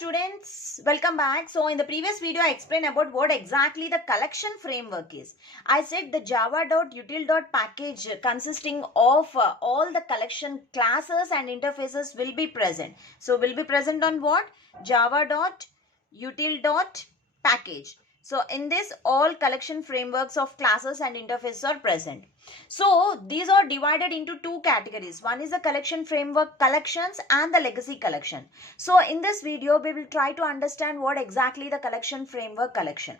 students, welcome back. So in the previous video, I explained about what exactly the collection framework is. I said the java.util.package consisting of all the collection classes and interfaces will be present. So will be present on what? Java.util.package. So in this, all collection frameworks of classes and interfaces are present. So these are divided into two categories. One is the collection framework collections and the legacy collection. So in this video, we will try to understand what exactly the collection framework collection.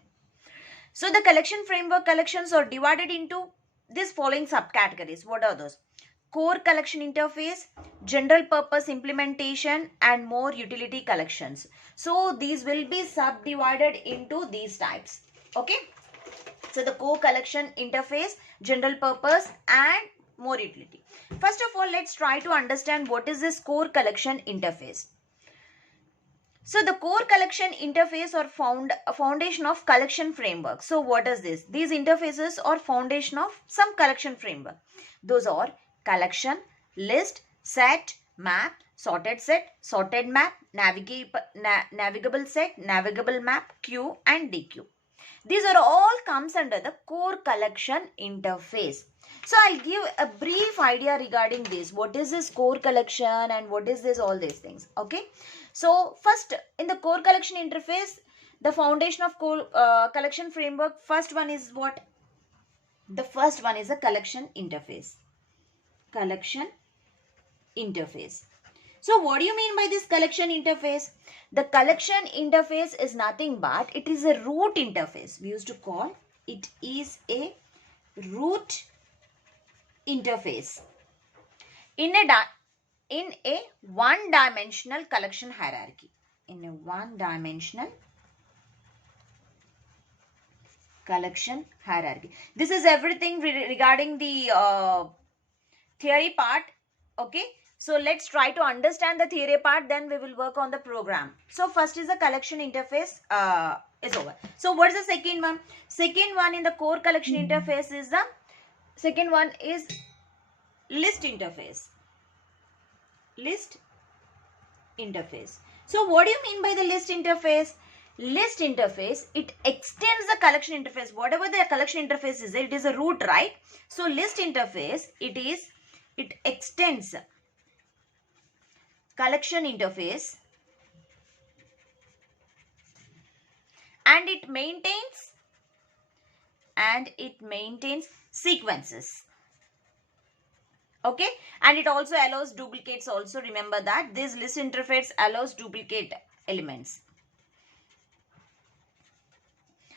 So the collection framework collections are divided into these following subcategories. What are those? Core collection interface, general purpose implementation, and more utility collections. So these will be subdivided into these types. Okay. So the core collection interface, general purpose, and more utility. First of all, let's try to understand what is this core collection interface. So the core collection interface or foundation of collection framework. So what is this? These interfaces are foundation of some collection framework. Those are collection, list, set, map, sorted map, navigable set, navigable map, queue, and dequeue. These are all comes under the core collection interface. So I'll give a brief idea regarding this. What is this core collection and what is this all these things? Okay. So first in the core collection interface, the foundation of core collection framework, first one is what? The first one is a collection interface. Collection interface. So what do you mean by this collection interface? The collection interface is nothing but it is a root interface. We used to call it is a root interface in a one-dimensional collection hierarchy. In a one-dimensional collection hierarchy. This is everything regarding the theory part. Okay. So let's try to understand the theory part, then we will work on the program. So first is the collection interface is over. So what is the second one? Second one in the core collection interface is the second one is list interface. List interface. So what do you mean by the list interface? List interface, it extends the collection interface. Whatever the collection interface is, it is a root, right? So list interface, it extends collection interface and it maintains sequences. Okay, and it also allows duplicates also. Remember that this list interface allows duplicate elements.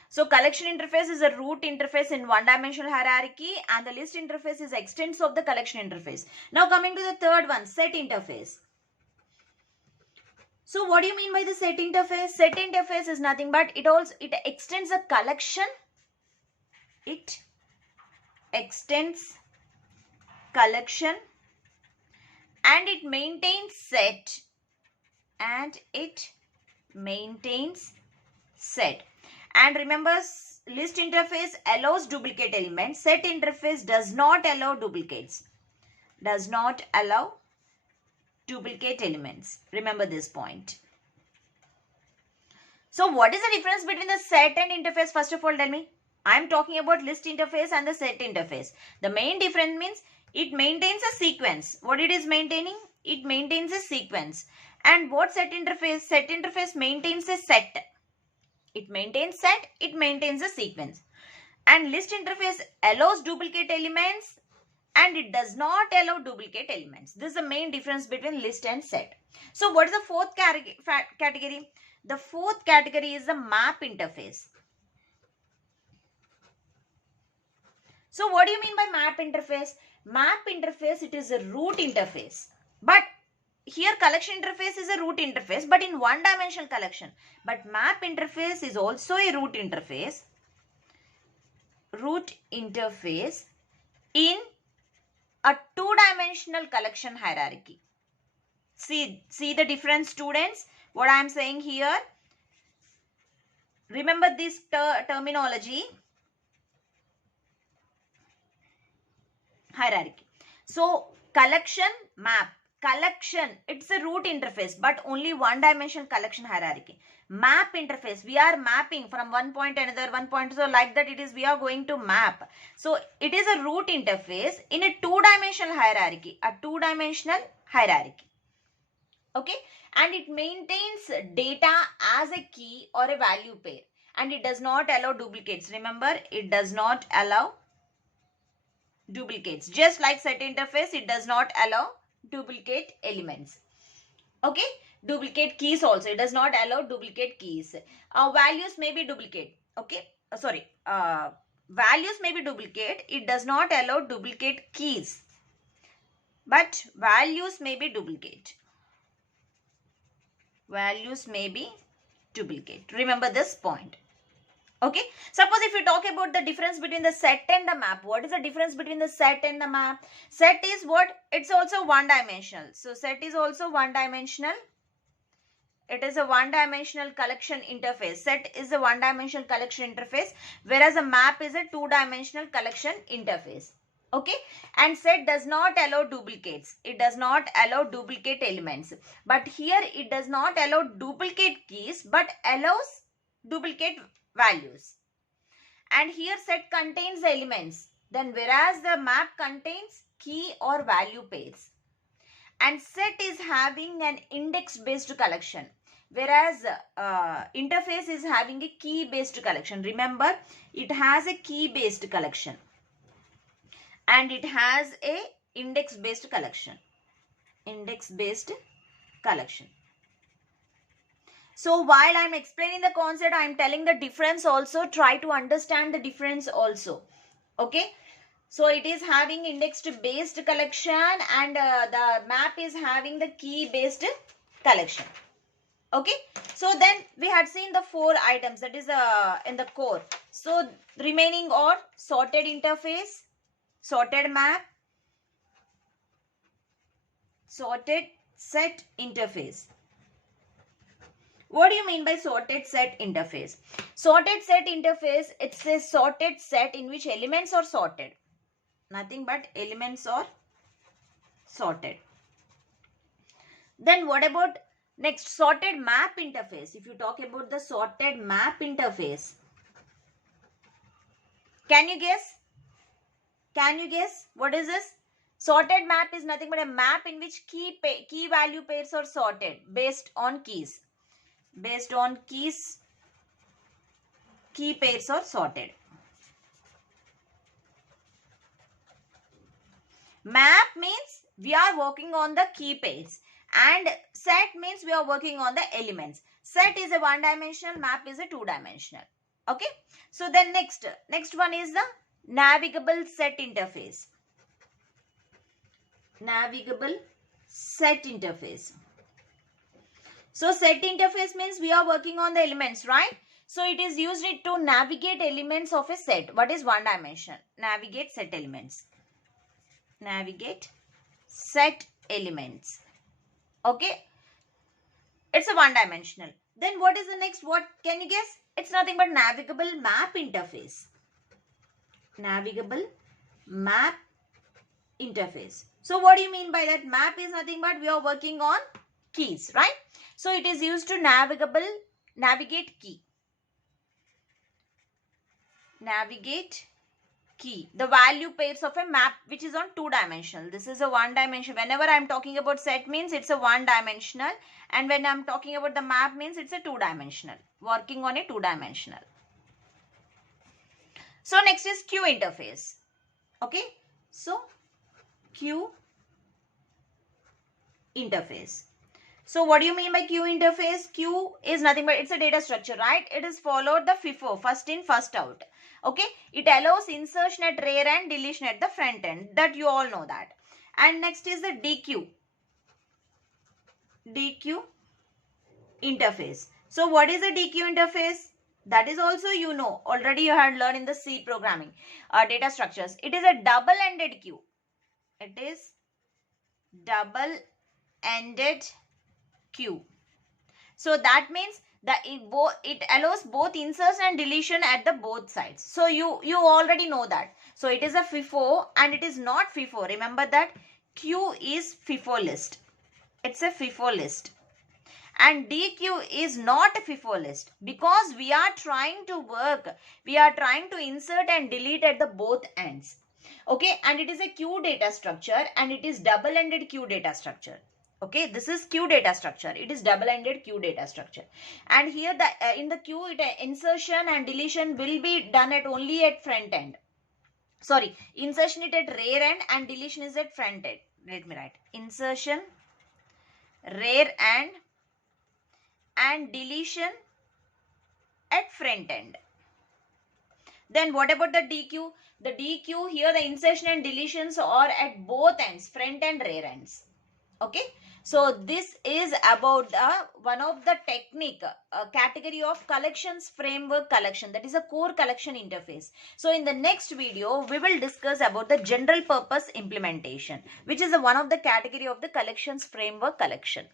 So collection interface is a root interface in one-dimensional hierarchy and the list interface is extents of the collection interface. Now coming to the third one, set interface. So what do you mean by the set interface? Set interface is nothing but it extends a collection. It extends collection and it maintains set and remember, list interface allows duplicate elements. Set interface does not allow duplicates. Does not allow duplicate elements. Remember this point. So what is the difference between the set and interface? First of all, tell me. I am talking about list interface and the set interface. The main difference means it maintains a sequence. What it is maintaining? It maintains a sequence. And what set interface? Set interface maintains a set. It maintains set. It maintains a sequence. And list interface allows duplicate elements and it does not allow duplicate elements. This is the main difference between list and set. So what is the fourth category? The fourth category is the map interface. So what do you mean by map interface? Map interface, it is a root interface. But here collection interface is a root interface but in one-dimensional collection. But map interface is also a root interface. Root interface in a two-dimensional collection hierarchy. See the difference, students? What I am saying here. Remember this terminology. Hierarchy. So collection, map. collection, it's a root interface, but only one dimensional collection hierarchy. Map interface, we are mapping from one point to another, one point, so like that it is, we are going to map. So it is a root interface in a two-dimensional hierarchy, okay, and it maintains data as a key or a value pair, and it does not allow duplicates. Remember, it does not allow duplicates. Just like set interface, it does not allow duplicate elements. Okay, duplicate keys also, it does not allow duplicate keys. Values may be duplicate. Okay, values may be duplicate, it does not allow duplicate keys, but values may be duplicate. Values may be duplicate. Remember this point. Okay, suppose if you talk about the difference between the set and the map, what is the difference between the set and the map? Set is what? It's also one dimensional. So set is also one dimensional. It is a one-dimensional collection interface. Set is a one-dimensional collection interface, whereas a map is a two-dimensional collection interface. Okay, and set does not allow duplicates. It does not allow duplicate elements. But here it does not allow duplicate keys, but allows duplicate values. And here set contains the elements, then whereas the map contains key or value pairs. And set is having an index based collection, whereas interface is having a key based collection. Remember, it has a key based collection and it has a index based collection. So while I am explaining the concept, I am telling the difference also. Try to understand the difference also. Okay. So it is having indexed based collection and the map is having the key based collection. Okay. So then we had seen the 4 items, that is in the core. So remaining are sorted interface, sorted map, sorted set interface. What do you mean by sorted set interface? Sorted set interface, it's a sorted set in which elements are sorted. Nothing but elements are sorted. Then what about next? Sorted map interface. If you talk about the sorted map interface, can you guess? What is this? Sorted map is nothing but a map in which key value pairs are sorted based on keys. Key pairs are sorted. Map means we are working on the key pairs, and set means we are working on the elements. Set is a one-dimensional, map is a two-dimensional. Okay. So then next one is the navigable set interface. Navigable set interface. So set interface means we are working on the elements, right? So it is used to navigate elements of a set. What is one dimension? Navigate set elements. Navigate set elements. Okay. It's a one dimensional. Then what is the next? What can you guess? It's nothing but navigable map interface. Navigable map interface. So what do you mean by that? Map is nothing but we are working on keys, right? So it is used to navigate key. Navigate key. The value pairs of a map which is on two-dimensional. This is a one-dimensional. Whenever I am talking about set means it's a one-dimensional, and when I am talking about the map means it's a two-dimensional. Working on a two-dimensional. So next is queue interface. Okay. So queue interface. So what do you mean by queue interface? Queue is nothing but it's a data structure, right? It is followed the FIFO, first in, first out. Okay. It allows insertion at rear end, deletion at the front end. That you all know that. And next is the DQ. DQ interface. So what is a DQ interface? That is also you know. Already you had learned in the C programming data structures. It is a double-ended queue. It is double-ended queue. So that means that it allows both insertion and deletion at the both sides. So you already know that. So it is a FIFO and it is not FIFO. Remember that queue is FIFO list. It's a FIFO list. And DQ is not a FIFO list because we are trying to insert and delete at the both ends. Okay, and it is a queue data structure and it is double-ended queue data structure. Okay, this is queue data structure. It is double-ended queue data structure. And here in the queue, insertion and deletion will be done only at front end. Sorry, insertion is at rear end and deletion is at front end. Let me write insertion, rear end, and deletion at front end. Then what about the DQ? The DQ here, the insertion and deletions are at both ends, front and rear ends. Okay. So this is about one of the technique, category of collections framework collection. That is a core collection interface. So in the next video, we will discuss about the general purpose implementation, which is one of the category of the collections framework collection.